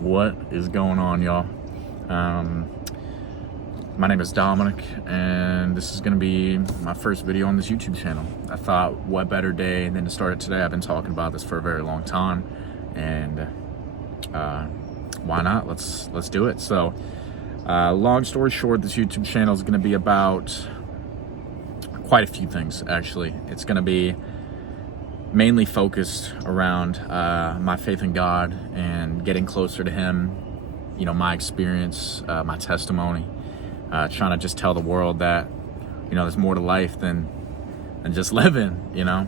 What is going on, y'all? My name is Dominic, and this is going to be my first video on this YouTube channel. I thought, what better day than to start it today? I've been talking about this for a very long time, and why not? Let's do it. So, long story short, this YouTube channel is going to be about quite a few things, actually. It's going to be mainly focused around my faith in God and getting closer to Him, you know, my experience, my testimony, trying to just tell the world that, you know, there's more to life than just living, you know.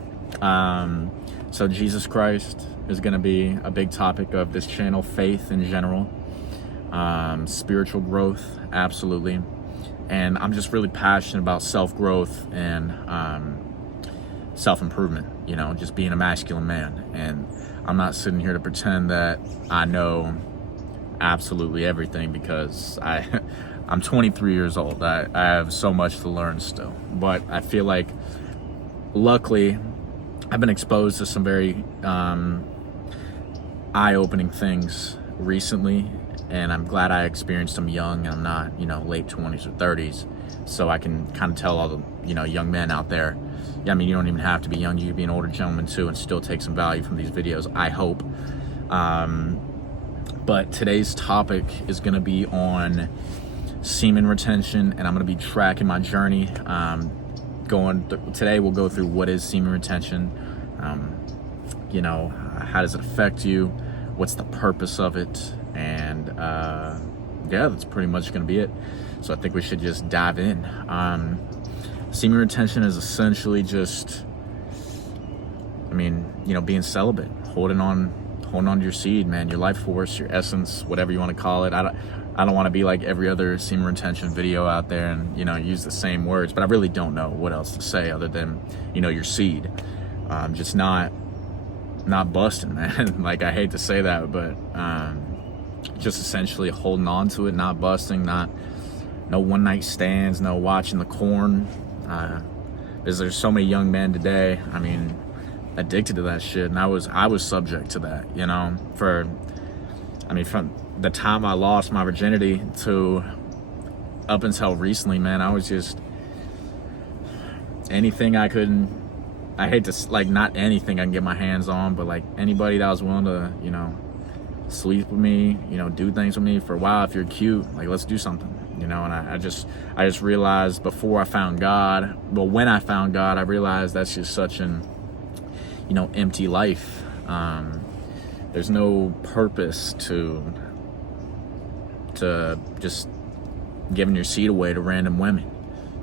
So Jesus Christ is going to be a big topic of this channel, faith in general, spiritual growth, absolutely. And I'm just really passionate about self-growth and self-improvement, you know, just being a masculine man. And I'm not sitting here to pretend that I know absolutely everything, because I'm 23 years old. I have so much to learn still. But I feel like, luckily, I've been exposed to some very eye-opening things recently, and I'm glad I experienced them young, and I'm not, you know, late 20s or 30s. So I can kind of tell all the, you know, young men out there, I mean, you don't even have to be young. You can be an older gentleman too and still take some value from these videos, I hope. But today's topic is going to be on semen retention, and I'm going to be tracking my journey. Today we'll go through what is semen retention, you know, how does it affect you, what's the purpose of it, and yeah, that's pretty much going to be it. So I think we should just dive in. Semen retention is essentially just, I mean, you know, being celibate, holding on to your seed, man, your life force, your essence, whatever you want to call it. I don't want to be like every other semen retention video out there and, you know, use the same words, but I really don't know what else to say other than, you know, your seed. Just not busting, man. Like, I hate to say that, but just essentially holding on to it, not busting, no one night stands, no watching the corn. Because there's so many young men today, I mean, addicted to that shit, and I was subject to that, you know, from the time I lost my virginity to up until recently, man. I was just anything I hate to, like, not anything I can get my hands on, but like anybody that was willing to, you know, sleep with me, you know, do things with me for a while. If you're cute, like, let's do something, you know. And I just realized before I found God, well, when I found God, I realized that's just such an, you know, empty life. There's no purpose to just giving your seed away to random women.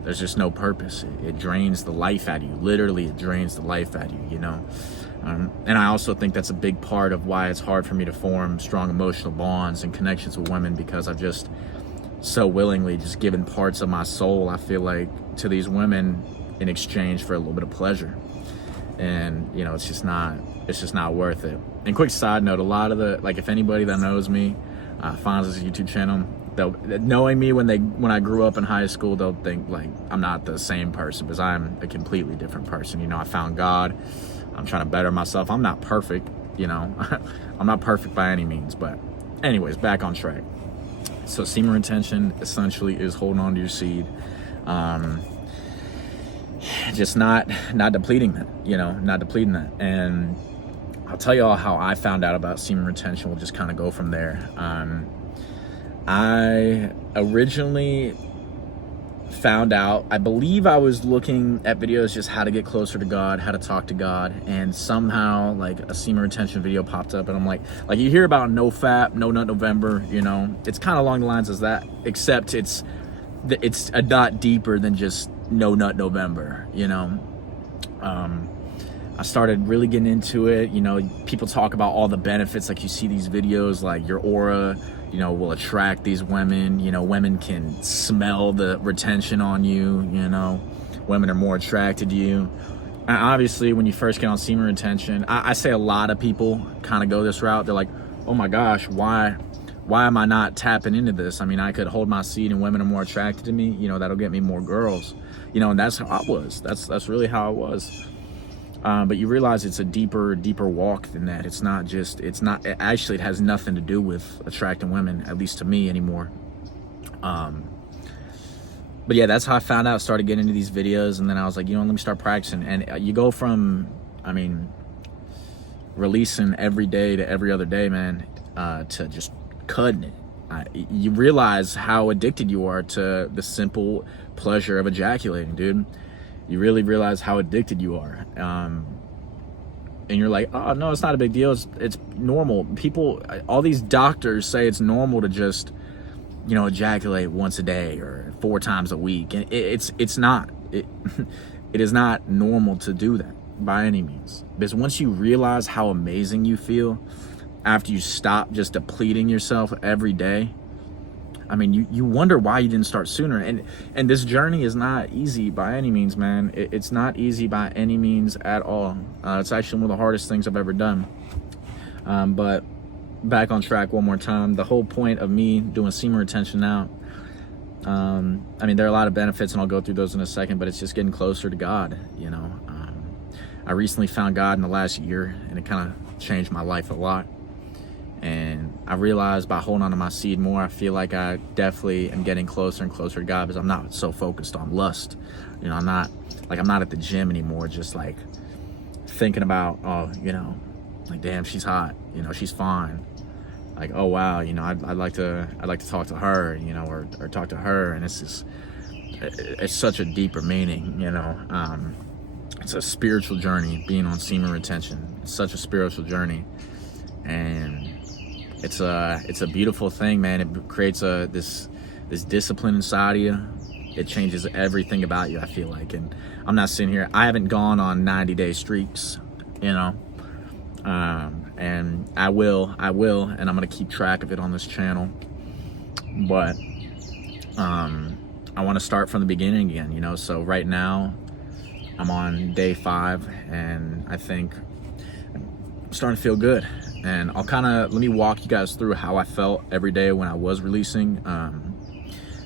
There's just no purpose. It drains the life out of you. Literally, it drains the life out of you, you know. And I also think that's a big part of why it's hard for me to form strong emotional bonds and connections with women, because I've just so willingly just given parts of my soul, I feel like, to these women in exchange for a little bit of pleasure. And, you know, it's just not worth it. And quick side note, a lot of the, like, if anybody that knows me finds this YouTube channel, knowing me when I grew up in high school, they'll think like I'm not the same person, because I'm a completely different person. You know, I found God. I'm trying to better myself. I'm not perfect, you know. I'm not perfect by any means, but anyways, back on track. So semen retention essentially is holding on to your seed, just not depleting that, you know, not depleting that. And I'll tell you all how I found out about semen retention. We'll just kind of go from there. I originally found out, I believe I was looking at videos just how to get closer to God, how to talk to God, and somehow like a semen retention video popped up, and I'm like you hear about no fap, no nut November, you know, it's kind of along the lines as that, except it's a dot deeper than just no nut November, you know. I started really getting into it. You know, people talk about all the benefits, like you see these videos, like your aura, you know, will attract these women. You know, women can smell the retention on you, you know, women are more attracted to you. And obviously, when you first get on semen retention, I say a lot of people kind of go this route. They're like, oh my gosh, why am I not tapping into this? I mean, I could hold my seed and women are more attracted to me, you know, that'll get me more girls, you know. And that's how I was. That's really how I was. But you realize it's a deeper walk than that. Actually, it has nothing to do with attracting women, at least to me anymore. But yeah, that's how I found out, started getting into these videos. And then I was like, let me start practicing. And you go from, releasing every day to every other day, man, to just cutting it. You realize how addicted you are to the simple pleasure of ejaculating, dude. You really realize how addicted you are. And you're like, oh, no, it's not a big deal. It's normal. People, all these doctors say it's normal to just, ejaculate once a day or 4 times a week. And it's not. It is not normal to do that by any means. Because once you realize how amazing you feel after you stop just depleting yourself every day, you wonder why you didn't start sooner. And this journey is not easy by any means, man. It's not easy by any means at all. It's actually one of the hardest things I've ever done. But back on track one more time. The whole point of me doing semen retention now, there are a lot of benefits, and I'll go through those in a second, but it's just getting closer to God, I recently found God in the last year, and it kind of changed my life a lot. And I realized by holding on to my seed more, I feel like I definitely am getting closer and closer to God, because I'm not so focused on lust. I'm not at the gym anymore, just like thinking about, damn, she's hot, she's fine. Like, oh wow, I'd like to talk to her, or talk to her. And it's such a deeper meaning, it's a spiritual journey being on semen retention. It's such a spiritual journey, and it's a beautiful thing, man. It creates this discipline inside of you. It changes everything about you, I feel like. And I'm not sitting here, I haven't gone on 90-day streaks, and I will, and I'm gonna keep track of it on this channel. But I want to start from the beginning again, so right now I'm on day 5, and I think I'm starting to feel good. And let me walk you guys through how I felt every day when I was releasing,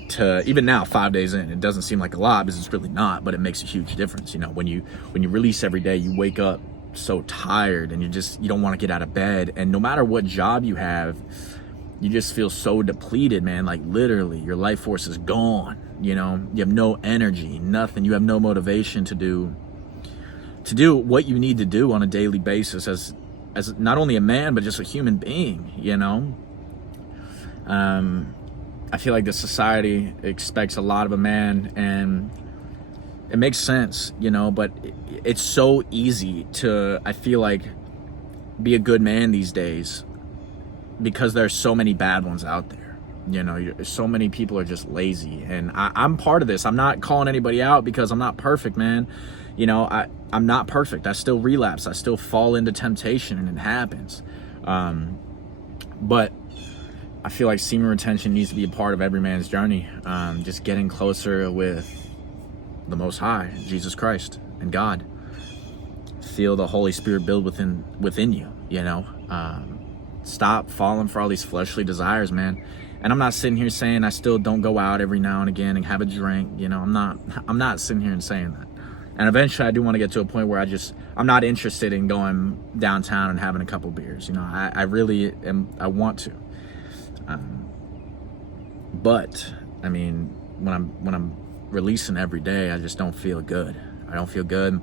to even now, 5 days in. It doesn't seem like a lot, because it's really not, but it makes a huge difference. When you release every day, you wake up so tired, and you don't want to get out of bed. And no matter what job you have, you just feel so depleted, man. Like, literally, your life force is gone. You have no energy, nothing. You have no motivation to do what you need to do on a daily basis as not only a man, but just a human being. I feel like the society expects a lot of a man, and it makes sense, but it's so easy to, I feel like, be a good man these days, because there's so many bad ones out there. So many people are just lazy, and I'm part of this. I'm not calling anybody out, because I'm not perfect, man. I'm not perfect. I still relapse. I still fall into temptation, and it happens. But I feel like semen retention needs to be a part of every man's journey. Just getting closer with the Most High, Jesus Christ, and God. Feel the Holy Spirit build within you. Stop falling for all these fleshly desires, man. And I'm not sitting here saying I still don't go out every now and again and have a drink. I'm not sitting here and saying that. And eventually I do want to get to a point where I'm not interested in going downtown and having a couple beers. I really am. I want to. But when I'm releasing every day, I just don't feel good. I don't feel good.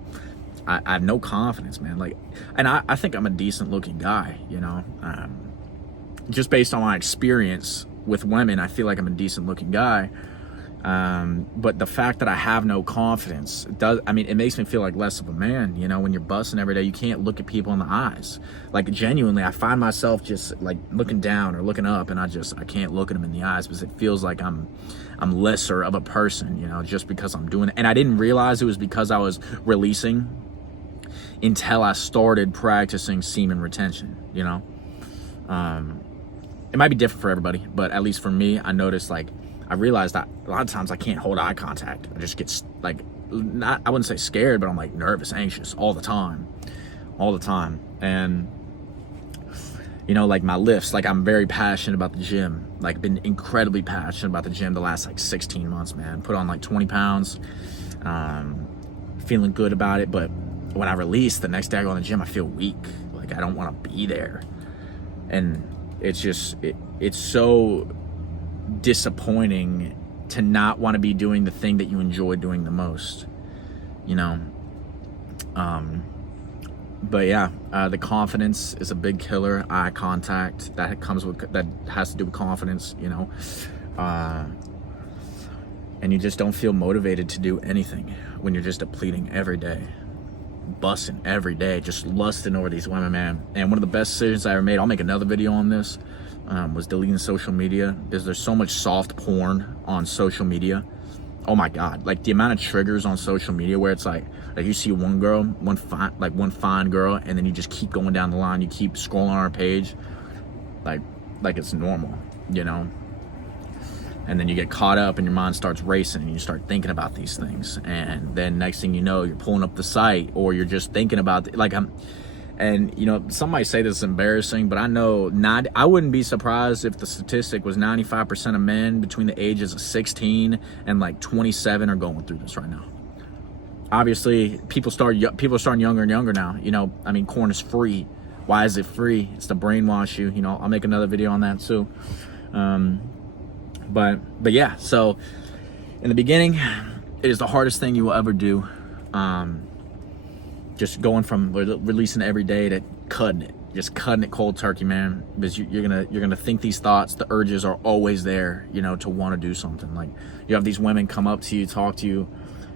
I have no confidence, man. And I think I'm a decent looking guy, just based on my experience with women. I feel like I'm a decent looking guy. But the fact that I have no confidence it makes me feel like less of a man. When you're busting every day, you can't look at people in the eyes. Like, genuinely, I find myself just like looking down or looking up, and I can't look at them in the eyes, because it feels like I'm lesser of a person, just because I'm doing it. And I didn't realize it was because I was releasing until I started practicing semen retention. It might be different for everybody, but at least for me, I noticed, I realized that a lot of times I can't hold eye contact. I just get I wouldn't say scared, but I'm nervous, anxious all the time. And my lifts, I'm very passionate about the gym. Been incredibly passionate about the gym the last 16 months, man. Put on 20 pounds, feeling good about it. But when I release, the next day I go in the gym, I feel weak. Like I don't want to be there. And it's just, it's so disappointing to not want to be doing the thing that you enjoy doing the most, you know? But yeah, the confidence is a big killer. Eye contact, that has to do with confidence, you know? And you just don't feel motivated to do anything when you're just depleting every day, busting every day, just lusting over these women, man. And one of the best decisions I ever made, I'll make another video on this, was deleting social media, because there's so much soft porn on social media. Oh my God, like the amount of triggers on social media where it's like you see one girl, one fine girl, and then you just keep going down the line, you keep scrolling on her page, like it's normal, you know? And then you get caught up and your mind starts racing and you start thinking about these things. And then next thing you know, you're pulling up the site, or you're just thinking about and you know, some might say this is embarrassing, but I know I wouldn't be surprised if the statistic was 95% of men between the ages of 16 and like 27 are going through this right now. Obviously, people are starting younger and younger now. You know, I mean, corn is free. Why is it free? It's to brainwash you. You know, I'll make another video on that too. But yeah, so in the beginning, it is the hardest thing you will ever do. Just going from releasing every day to cutting it cold turkey, man, because you're gonna think these thoughts. The urges are always there, you know, to want to do something. Like you have these women come up to you, talk to you,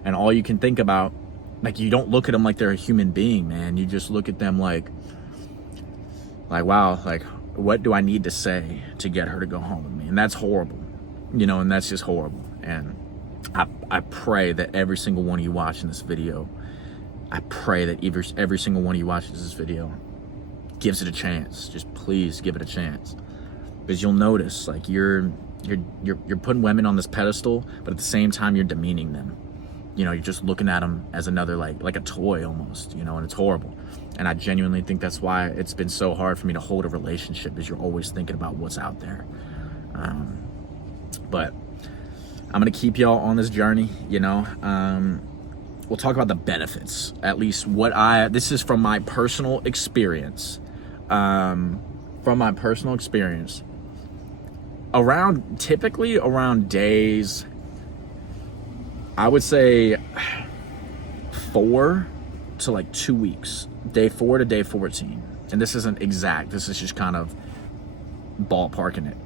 and all you can think about, like, you don't look at them like they're a human being, man. You just look at them like wow, like what do I need to say to get her to go home with me? And that's horrible, you know, and that's just horrible. And I pray that every single one of you watching this video, I pray that every single one of you watching this video gives it a chance. Just please give it a chance, because you'll notice like you're putting women on this pedestal, but at the same time you're demeaning them. You know, you're just looking at them as another like a toy almost, you know, and it's horrible. And I genuinely think that's why it's been so hard for me to hold a relationship, is you're always thinking about what's out there. But I'm gonna keep y'all on this journey, you know. We'll talk about the benefits, at least this is from my personal experience. Typically around days, I would say 4 to like 2 weeks, day 4 to day 14. And this isn't exact, this is just kind of ballparking it.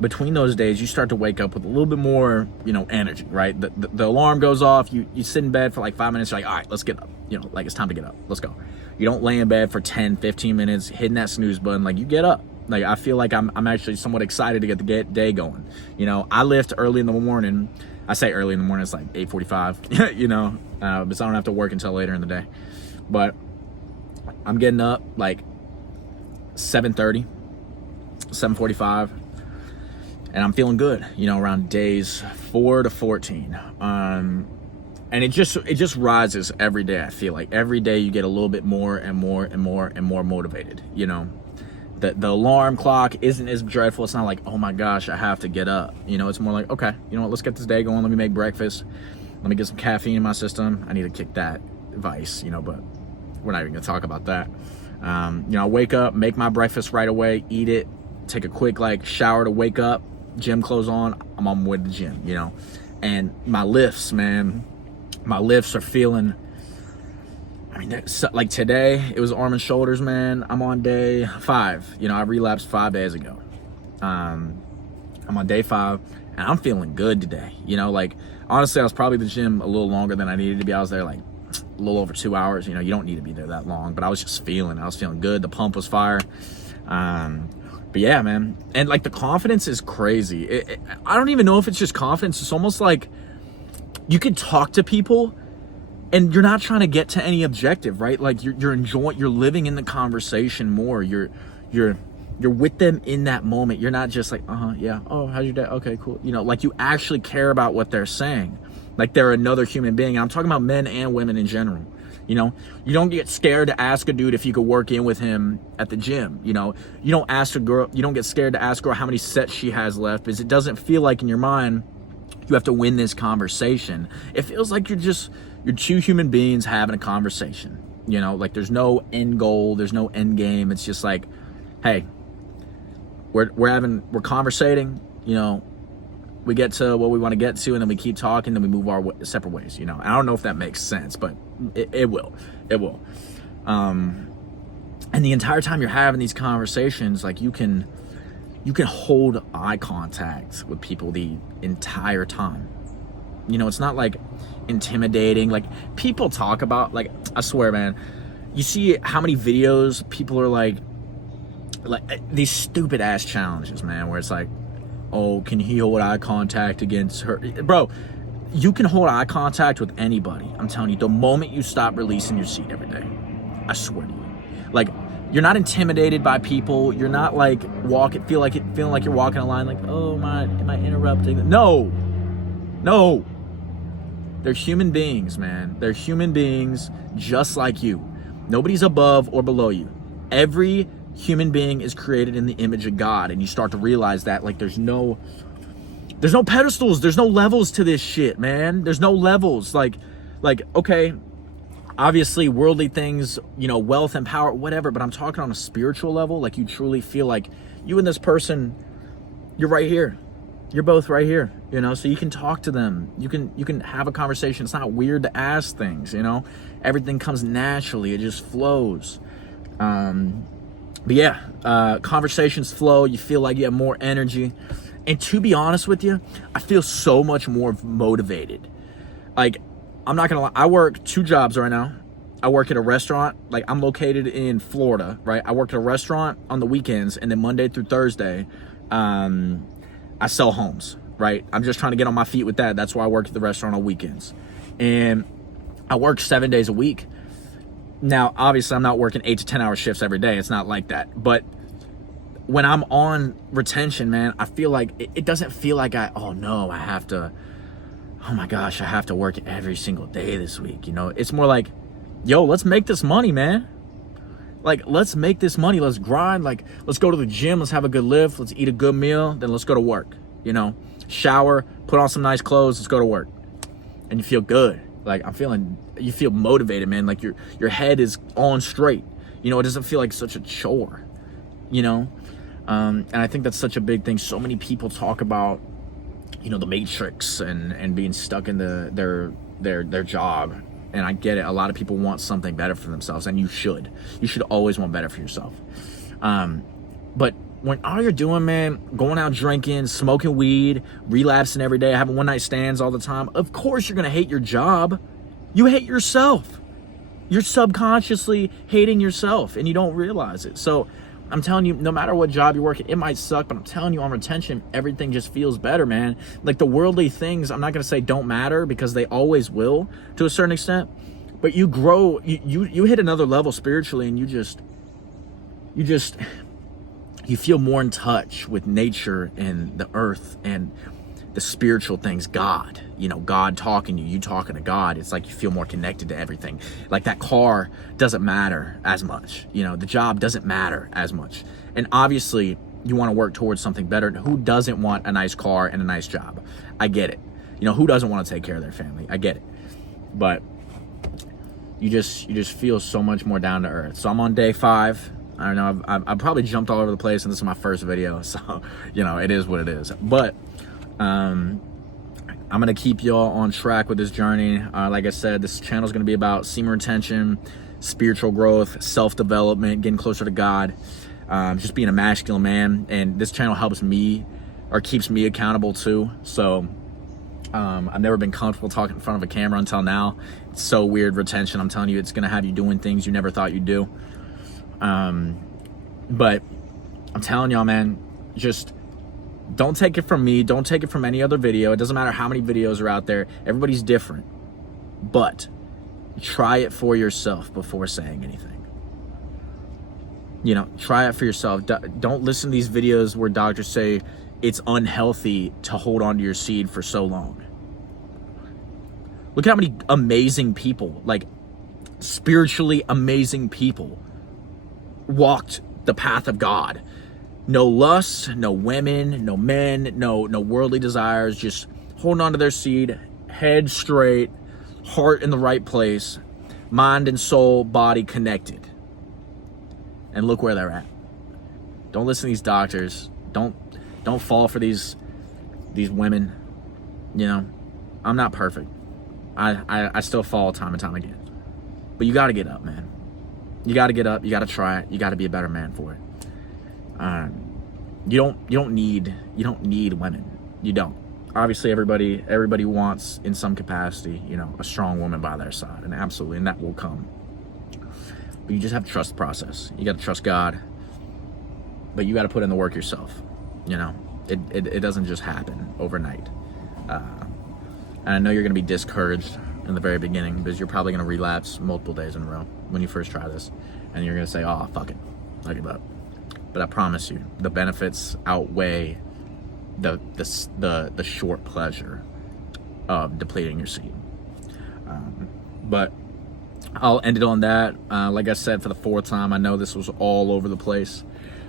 Between those days, you start to wake up with a little bit more, you know, energy, right? The alarm goes off, you sit in bed for like 5 minutes, you're like, all right, let's get up. You know, like it's time to get up, let's go. You don't lay in bed for 10, 15 minutes, hitting that snooze button, like you get up. Like I feel like I'm actually somewhat excited to get the day going. You know, I lift early in the morning. I say early in the morning, it's like 8:45, you know, because I don't have to work until later in the day. But I'm getting up like 7:30, 7:45. And I'm feeling good, you know, around days 4 to 14. And it just rises every day. I feel like every day you get a little bit more and more and more and more motivated, you know. The alarm clock isn't as dreadful. It's not like, oh my gosh, I have to get up. You know, it's more like, okay, you know what, let's get this day going. Let me make breakfast. Let me get some caffeine in my system. I need to kick that vice, you know, but we're not even gonna talk about that. You know, I wake up, make my breakfast right away, eat it, take a quick like shower to wake up, gym clothes on, I'm on my way to the gym, you know. And my lifts, man, my lifts are feeling, I mean, like today, it was arm and shoulders, man. I'm on day 5. You know, I relapsed 5 days ago. I'm on day 5, and I'm feeling good today. You know, like, honestly, I was probably at the gym a little longer than I needed to be. I was there, like, a little over 2 hours. You know, you don't need to be there that long. But I was feeling good. The pump was fire. But yeah, man. And, like, the confidence is crazy. I don't even know if it's just confidence. It's almost like you could talk to people and you're not trying to get to any objective, right? Like you're enjoying, you're living in the conversation more. You're with them in that moment. You're not just like, yeah, oh, how's your day? Okay, cool. You know, like you actually care about what they're saying. Like they're another human being. And I'm talking about men and women in general. You know, you don't get scared to ask a dude if you could work in with him at the gym. You know, you don't get scared to ask a girl how many sets she has left, because it doesn't feel like in your mind you have to win this conversation. It feels like you're just You're two human beings having a conversation. You know, like there's no end goal, there's no end game. It's just like, hey, we're conversating, you know, we get to what we want to get to, and then we keep talking, then we move our separate ways, you know. I don't know if that makes sense, but it will. And the entire time you're having these conversations, like you can hold eye contact with people the entire time. You know, it's not like intimidating. Like people talk about, like, I swear, man, you see how many videos people are like these stupid ass challenges, man, where it's like, oh, can he hold eye contact against her? Bro, you can hold eye contact with anybody. I'm telling you, the moment you stop releasing your seed every day, I swear to you. Like, you're not intimidated by people. You're not like feeling like you're walking a line like, oh, am I interrupting? No. They're human beings, man. They're human beings just like you. Nobody's above or below you. Every human being is created in the image of God, and you start to realize that, like, there's no pedestals, there's no levels to this shit, man. There's no levels. Like, okay, obviously worldly things, you know, wealth and power, whatever, but I'm talking on a spiritual level. Like, you truly feel like you and this person, you're right here. You're both right here, you know, so you can talk to them. You can have a conversation. It's not weird to ask things, you know. Everything comes naturally. It just flows. But yeah, conversations flow. You feel like you have more energy. And to be honest with you, I feel so much more motivated. Like, I'm not gonna lie, I work 2 jobs right now. I work at a restaurant. Like, I'm located in Florida, right? I work at a restaurant on the weekends, and then Monday through Thursday, I sell homes, right? I'm just trying to get on my feet with that. That's why I work at the restaurant on weekends. And I work 7 days a week. Now, obviously, I'm not working 8 to 10 hour shifts every day. It's not like that. But when I'm on retention, man, I feel like it doesn't feel like oh my gosh, I have to work every single day this week. You know, it's more like, yo, let's make this money, man. Like, let's make this money. Let's grind. Like, let's go to the gym. Let's have a good lift. Let's eat a good meal. Then let's go to work, you know, shower, put on some nice clothes. Let's go to work. And you feel good. Like, you feel motivated, man. Like your head is on straight. You know, it doesn't feel like such a chore, you know? And I think that's such a big thing. So many people talk about, you know, the matrix and being stuck in their job. And I get it. A lot of people want something better for themselves, and you should always want better for yourself. But when all you're doing, man, going out drinking, smoking weed, relapsing every day, having one night stands all the time, of course you're going to hate your job. You hate yourself. You're subconsciously hating yourself, and you don't realize it. So I'm telling you, no matter what job you're working, it might suck, but I'm telling you, on retention, everything just feels better, man. Like, the worldly things, I'm not going to say don't matter, because they always will to a certain extent, but you grow, you hit another level spiritually, and you feel more in touch with nature and the earth and the spiritual things, God, you know, God talking to you, you talking to God. It's like you feel more connected to everything. Like, that car doesn't matter as much, you know, the job doesn't matter as much. And obviously you want to work towards something better. Who doesn't want a nice car and a nice job? I get it. You know, who doesn't want to take care of their family? I get it. But you just feel so much more down to earth. So I'm on day 5. I don't know, I've probably jumped all over the place, and this is my first video, so, you know, it is what it is. But I'm gonna keep y'all on track with this journey. Like I said, this channel is gonna be about semen retention, spiritual growth, self-development, getting closer to God, just being a masculine man. And this channel helps me, or keeps me accountable too. So I've never been comfortable talking in front of a camera until now. It's so weird, retention. I'm telling you, it's gonna have you doing things you never thought you'd do. But I'm telling y'all, man, just don't take it from me. Don't take it from any other video. It doesn't matter how many videos are out there. Everybody's different. But try it for yourself before saying anything. You know, try it for yourself. Don't listen to these videos where doctors say it's unhealthy to hold on to your seed for so long. Look at how many amazing people, like spiritually amazing people, walked the path of God. No lust, no women, no men, no worldly desires, just holding on to their seed, head straight, heart in the right place, mind and soul, body connected. And look where they're at. Don't listen to these doctors. Don't fall for these women. You know, I'm not perfect. I still fall time and time again. But you got to get up, man. You got to get up. You got to try it. You got to be a better man for it. You don't need women. You don't. Obviously, everybody wants, in some capacity, you know, a strong woman by their side, and absolutely, and that will come. But you just have to trust the process. You got to trust God, but you got to put in the work yourself. You know, it doesn't just happen overnight. And I know you're going to be discouraged in the very beginning because you're probably going to relapse multiple days in a row when you first try this, and you're going to say, "Oh, fuck it, I give up." But I promise you, the benefits outweigh the short pleasure of depleting your seed. But I'll end it on that. Like I said, for the fourth time, I know this was all over the place,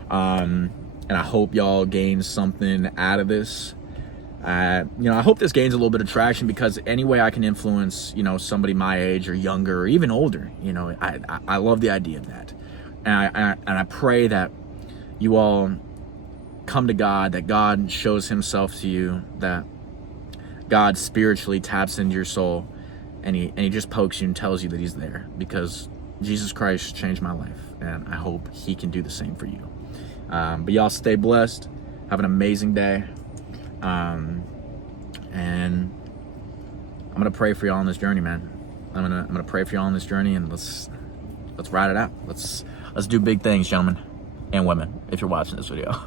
and I hope y'all gain something out of this. You know, I hope this gains a little bit of traction, because any way I can influence, you know, somebody my age or younger or even older, you know, I love the idea of that, and I pray that you all come to God, that God shows himself to you, that God spiritually taps into your soul, and he just pokes you and tells you that he's there, because Jesus Christ changed my life, and I hope he can do the same for you. But y'all stay blessed, have an amazing day, and I'm gonna pray for y'all on this journey, man. I'm gonna pray for y'all on this journey, and let's ride it out. Let's do big things, gentlemen and women, if you're watching this video.